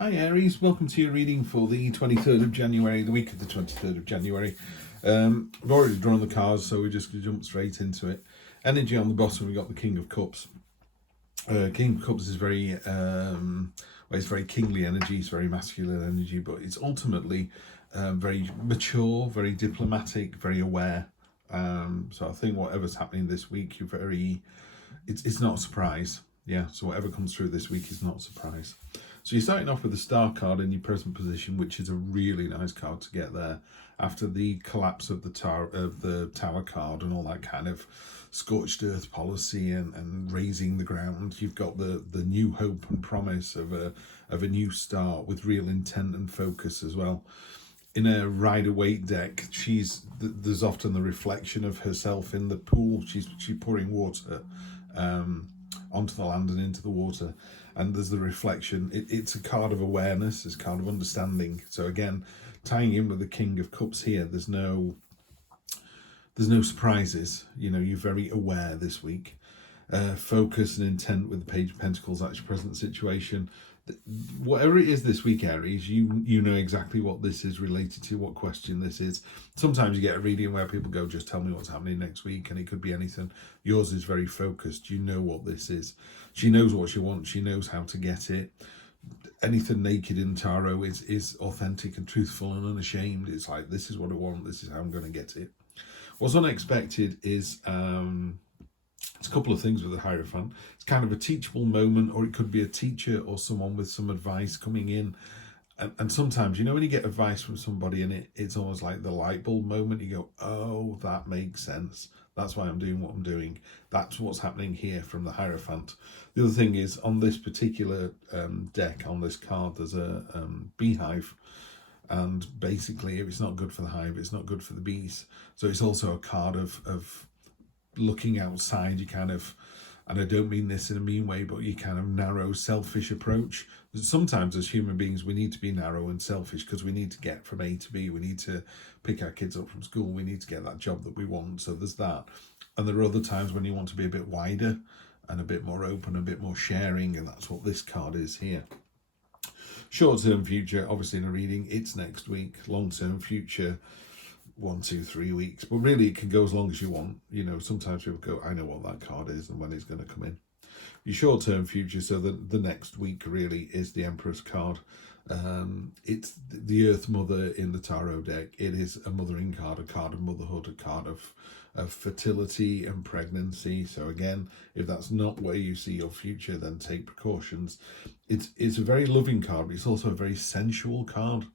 Hi Aries, welcome to your reading for the 23rd of January, the week of the 23rd of January. I've already drawn the cards, so we're just going to jump straight into it. Energy on the bottom, we got the King of Cups. King of Cups is it's very kingly energy, it's very masculine energy, but it's ultimately very mature, very diplomatic, very aware. So I think whatever's happening this week, it's not a surprise. Yeah, so whatever comes through this week is not a surprise. So you're starting off with the Star card in your present position, which is a really nice card to get there after the collapse of the Tower card and all that kind of scorched earth policy and raising the ground. You've got the new hope and promise of a new start with real intent and focus as well. In a Rider-Waite deck, there's often the reflection of herself in the pool. She's pouring water onto the land and into the water, and there's the reflection. It's a card of awareness, it's a card of understanding. So again, tying in with the King of Cups here, there's no surprises. You know, you're very aware this week. Focus and intent with the Page of Pentacles. That's your present situation. Whatever it is this week, Aries, you know exactly what this is related to, what question this is. Sometimes you get a reading where people go, just tell me what's happening next week, and it could be anything. Yours is very focused. You know what this is. She knows what she wants. She knows how to get it. Anything naked in tarot is authentic and truthful and unashamed. It's like, this is what I want. This is how I'm going to get it. What's unexpected is it's a couple of things with the Hierophant. It's kind of a teachable moment, or it could be a teacher or someone with some advice coming in. And sometimes, you know, when you get advice from somebody and it's almost like the light bulb moment, you go, oh, that makes sense. That's why I'm doing what I'm doing. That's what's happening here from the Hierophant. The other thing is, on this particular deck, on this card, there's a beehive. And basically, if it's not good for the hive, it's not good for the bees. So it's also a card of looking outside. You kind of, and I don't mean this in a mean way, but you kind of narrow, selfish approach. Sometimes as human beings, we need to be narrow and selfish because we need to get from A to B. We need to pick our kids up from school. We need to get that job that we want. So there's that. And there are other times when you want to be a bit wider and a bit more open, a bit more sharing. And that's what this card is here. Short-term future, obviously in a reading, it's next week. Long-term future, 1, 2, 3 weeks, but really it can go as long as you want. You know, sometimes people go, I know what that card is and when it's going to come in. Your short-term future, so the next week really is the Empress card. It's the Earth Mother in the tarot deck. It is a mothering card, a card of motherhood, a card of fertility and pregnancy. So again, if that's not where you see your future, then take precautions. It's a very loving card, but it's also a very sensual card.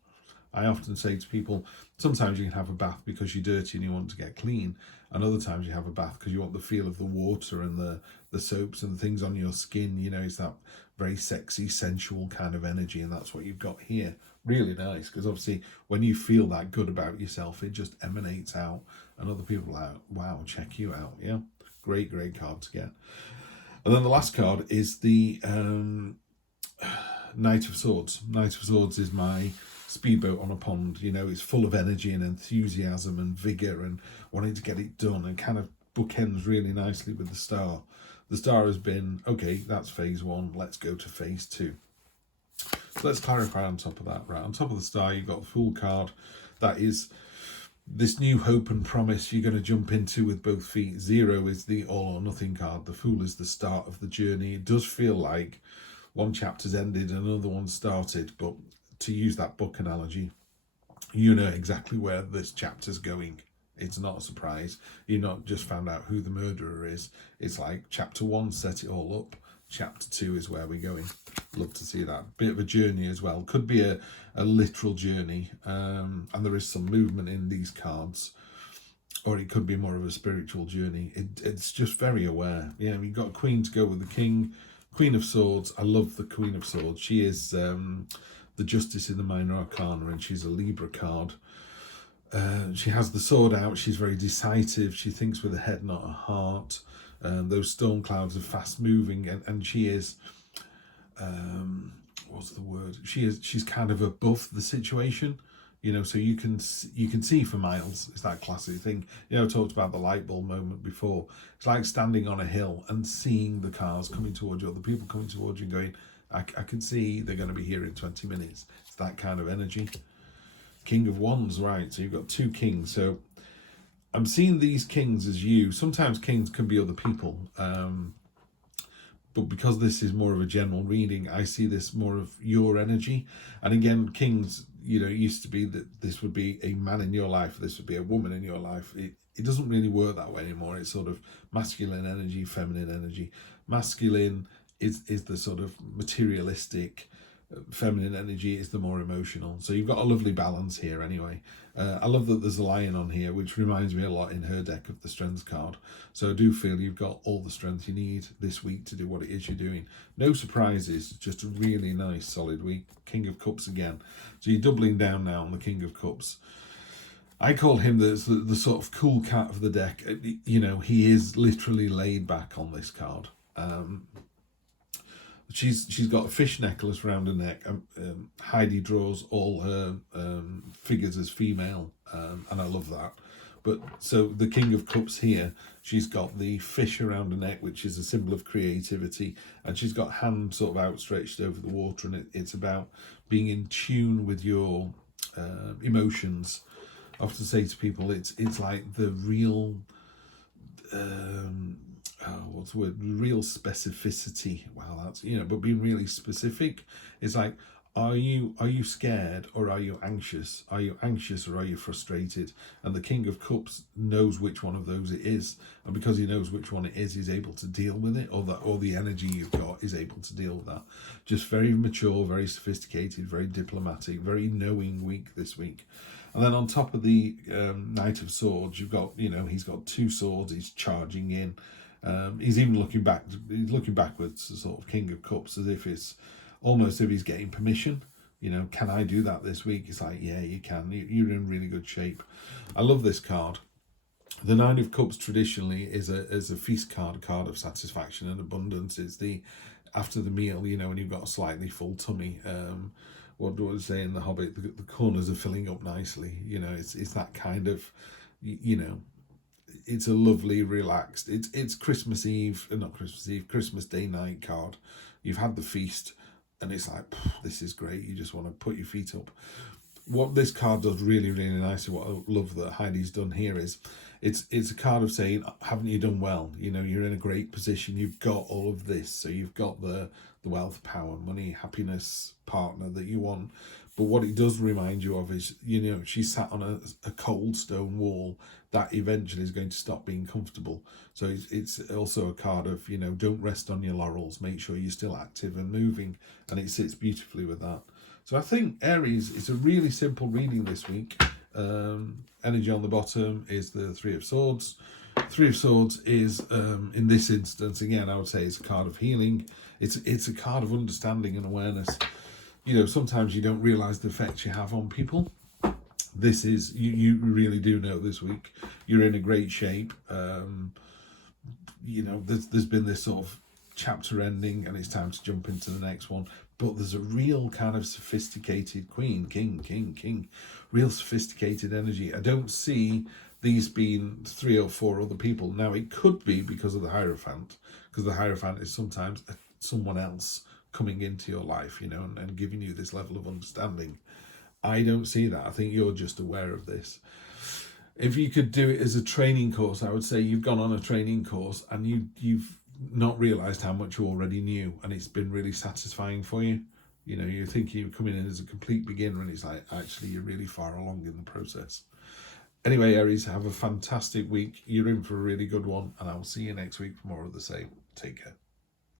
I often say to people, sometimes you can have a bath because you're dirty and you want to get clean, and other times you have a bath because you want the feel of the water and the soaps and the things on your skin. You know, it's that very sexy, sensual kind of energy, and that's what you've got here. Really nice, because obviously when you feel that good about yourself, it just emanates out, and other people are like, wow, check you out. Yeah, great card to get. And then the last card is the Knight of Swords. Knight of Swords is my speedboat on a pond. You know, it's full of energy and enthusiasm and vigor and wanting to get it done, and kind of bookends really nicely with the Star. The Star has been, okay, that's phase 1, let's go to phase 2. So let's clarify on top of that. Right, on top of the Star, you've got the Fool card. That is this new hope and promise you're going to jump into with both feet. 0 is the all or nothing card. The Fool is the start of the journey. It does feel like one chapter's ended and another one started, but to use that book analogy, you know exactly where this chapter's going. It's not a surprise. You're not just found out who the murderer is. It's like chapter 1 set it all up. Chapter 2 is where we're going. Love to see that. Bit of a journey as well. Could be a literal journey. And there is some movement in these cards. Or it could be more of a spiritual journey. It's just very aware. Yeah, you've got Queen to go with the King. Queen of Swords. I love the Queen of Swords. She is the Justice in the Minor Arcana, and she's a Libra card. She has the sword out. She's very decisive. She thinks with her head, not her heart. Those storm clouds are fast moving, and she is, what's the word? She's kind of above the situation, you know. So you can see for miles. It's that classic thing. You know, I talked about the light bulb moment before. It's like standing on a hill and seeing the cars coming towards you, or the people coming towards you, and going, I can see they're going to be here in 20 minutes. It's that kind of energy. King of Wands, right? So you've got 2 kings. So I'm seeing these kings as you. Sometimes kings can be other people. But because this is more of a general reading, I see this more of your energy. And again, kings, you know, it used to be that this would be a man in your life, this would be a woman in your life. It doesn't really work that way anymore. It's sort of masculine energy, feminine energy. Masculine is the sort of materialistic, feminine energy is the more emotional. So you've got a lovely balance here anyway. I love that there's a lion on here, which reminds me a lot in her deck of the strengths card. So I do feel you've got all the strength you need this week to do what it is you're doing. No surprises, just a really nice solid week. King of Cups again. So you're doubling down now on the King of Cups. I call him the sort of cool cat of the deck. You know, he is literally laid back on this card. She's got a fish necklace around her neck. Heidi draws all her figures as female, and I love that. But so the King of Cups here, she's got the fish around her neck, which is a symbol of creativity, and she's got hand sort of outstretched over the water, and it's about being in tune with your emotions. I often say to people, it's like the real what's the word? Real specificity. Wow, that's, you know, but being really specific is like, are you scared or are you anxious? Are you anxious or are you frustrated? And the King of Cups knows which one of those it is, and because he knows which one it is, he's able to deal with it, or the energy you've got is able to deal with that. Just very mature, very sophisticated, very diplomatic, very knowing week this week. And then on top of the Knight of Swords, you've got, you know, he's got 2 swords. He's charging in. He's even looking back. He's looking backwards, the sort of King of Cups, as if it's almost as if he's getting permission. You know, can I do that this week? It's like, yeah, you can. You're in really good shape. I love this card. The 9 of Cups traditionally is a feast card, a card of satisfaction and abundance. It's the after the meal, you know, when you've got a slightly full tummy. What do I say in The Hobbit? The corners are filling up nicely. You know, it's that kind of, you know, it's a lovely, relaxed. It's Christmas Eve, not Christmas Eve, Christmas Day night card. You've had the feast, and it's like, this is great. You just want to put your feet up. What this card does really, really nicely, what I love that Heidi's done here is, it's a card of saying, haven't you done well? You know, you're in a great position. You've got all of this. So you've got the wealth, power, money, happiness, partner that you want. But what it does remind you of is, you know, she sat on a cold stone wall that eventually is going to stop being comfortable. So it's also a card of, you know, don't rest on your laurels. Make sure you're still active and moving. And it sits beautifully with that. So I think Aries, it's a really simple reading this week. Energy on the bottom is the 3 of Swords. 3 of Swords is, in this instance, again, I would say it's a card of healing. It's a card of understanding and awareness. You know, sometimes you don't realise the effects you have on people. This is, you really do know this week. You're in a great shape. You know, there's been this sort of chapter ending and it's time to jump into the next one. But there's a real kind of sophisticated king, real sophisticated energy. I don't see these being 3 or 4 other people. Now, it could be because of the Hierophant, because the Hierophant is sometimes someone else coming into your life, you know, and giving you this level of understanding. I don't see that. I think you're just aware of this. If you could do it as a training course, I would say you've gone on a training course and you've not realised how much you already knew, and it's been really satisfying for you. You know, you think you're coming in as a complete beginner and it's like, actually, you're really far along in the process. Anyway, Aries, have a fantastic week. You're in for a really good one, and I will see you next week for more of the same. Take care.